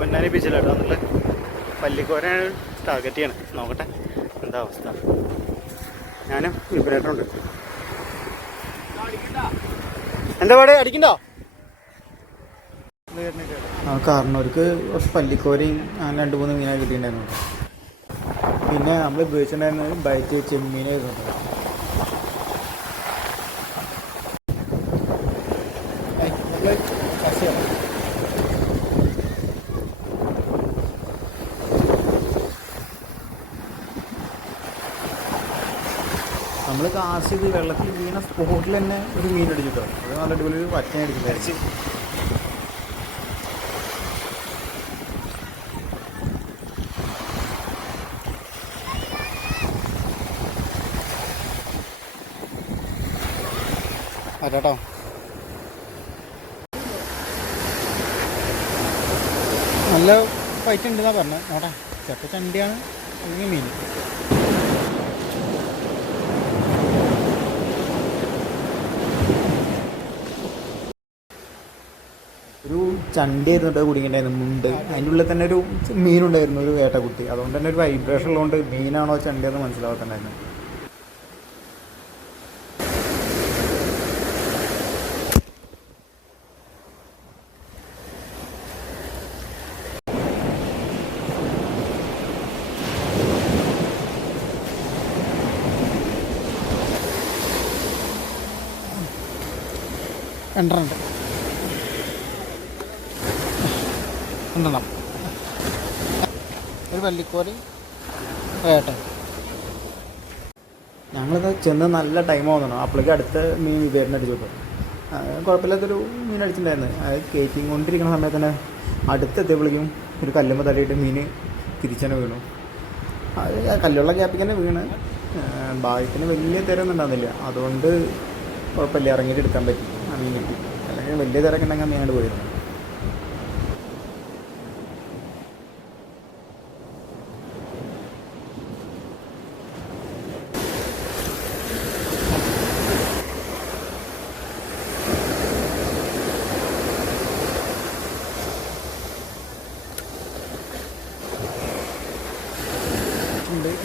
പൊന്നാനി ബീച്ചിലാട്ടോ നമ്മൾ പല്ലിക്കോരാണ് ടാർഗറ്റ് ചെയ്യണം. നോക്കട്ടെ എന്താ അവസ്ഥ. ഞാനും വിപരീതമുണ്ട് എന്താ പാടെ? അടിക്കണ്ടോ? ആ കാരണവർക്ക് കുറച്ച് പല്ലിക്കോരയും അങ്ങനെ രണ്ട് മൂന്ന് മീനാണ് കിട്ടിയിട്ടുണ്ടായിരുന്നു. പിന്നെ നമ്മൾ ഉപയോഗിച്ചിട്ടുണ്ടായിരുന്നത് ബയറ്റ് ചെമ്മീനായിരുന്നു. നമ്മൾ കാശ് ചെയ്ത് വെള്ളത്തിൽ വീണ സ്പോട്ടിൽ തന്നെ ഒരു മീൻ അടിച്ചിട്ടോ അത് നല്ല അടിപൊളി ഒരു വറ്റനെ അടിച്ചിട്ട് അതാട്ടോ നല്ല ഫൈറ്റ് ഉണ്ടെന്നാണ് പറഞ്ഞത്. നോട്ടെ ചെട്ട ചണ്ടിയാണ് അല്ലെങ്കിൽ മീൻ. ഒരു ചണ്ടി ആയിരുന്നു കുടിക്കണ്ടായിരുന്നു മുണ്ട്. അതിന്റെ ഉള്ളിൽ തന്നെ ഒരു മീനുണ്ടായിരുന്നു ഒരു വേട്ടക്കുട്ടി അതുകൊണ്ട് തന്നെ ഒരു വൈബ്രേഷൻ ഉള്ളതുകൊണ്ട് മീനാണോ ചണ്ടിയെന്ന് മനസ്സിലാവത്തുണ്ടായിരുന്നു രണ്ടെണ്ണം രണ്ടെണ്ണം ഒരു പള്ളിക്കോൽ ഏട്ടൻ ഞങ്ങളിത് ചെന്ന് നല്ല ടൈം ആവുന്നു അപ്പോഴേക്ക് അടുത്ത മീൻ വിവേറിന് അടിച്ചു കൊടുക്കും കുഴപ്പമില്ലാത്തൊരു മീൻ അടിച്ചിട്ടുണ്ടായിരുന്നു. അത് കയറ്റി കൊണ്ടിരിക്കുന്ന സമയത്ത് തന്നെ അടുത്തെത്തിയപ്പോഴേക്കും ഒരു കല്ലുമ്പോൾ തള്ളിയിട്ട് മീൻ തിരിച്ചനെ വീണു. അത് കല്ലുള്ള ഗ്യാപ്പിൽ തന്നെ വീണ്. ഭാഗ്യത്തിന് വലിയ തിരയൊന്നും ഉണ്ടാകുന്നില്ല അതുകൊണ്ട് കുഴപ്പമില്ല. ഇറങ്ങിയിട്ട് എടുക്കാൻ പറ്റി. ആ മീൻ കിട്ടി. അല്ലെങ്കിൽ വലിയ തിരക്കുണ്ടെങ്കിൽ മീൻ പോയിരുന്നു.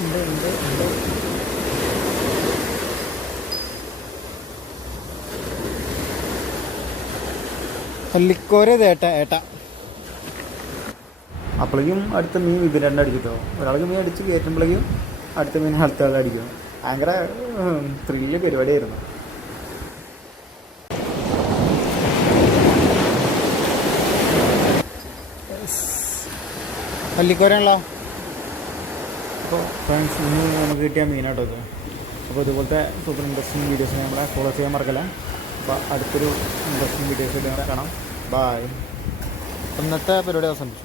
ഉണ്ട് ഉണ്ട് ഉണ്ട്. ഉണ്ട് പള്ളിക്കോര ഏട്ട ഏട്ട. അപ്പോഴേക്കും അടുത്ത മീൻ ഇത് അടിച്ചിട്ടോ ഒരാൾക്ക് മീൻ അടിച്ച് കയറ്റുമ്പോഴേക്കും അടുത്ത മീൻ അടുത്ത ആൾ അടിക്കും. ഭയങ്കര ത്രില്യ പരിപാടിയായിരുന്നു. പള്ളിക്കോരാണല്ലോ അപ്പോൾ ഫ്രണ്ട്സ് ഇന്ന് നമുക്ക് കിട്ടിയ മീനാട്ടോ ഇത്. അപ്പോൾ ഇതുപോലത്തെ സൂപ്പർ ഇൻട്രസ്റ്റിംഗ് വീഡിയോസ് നമ്മളെ ഫോളോ ചെയ്യാൻ മറക്കില്ല? അപ്പോൾ അടുത്തൊരു ഇൻട്രസ്റ്റിംഗ് വീഡിയോസ് കാണാം. ബായ് ഇന്നത്തെ പരിപാടി അവസാനിച്ചു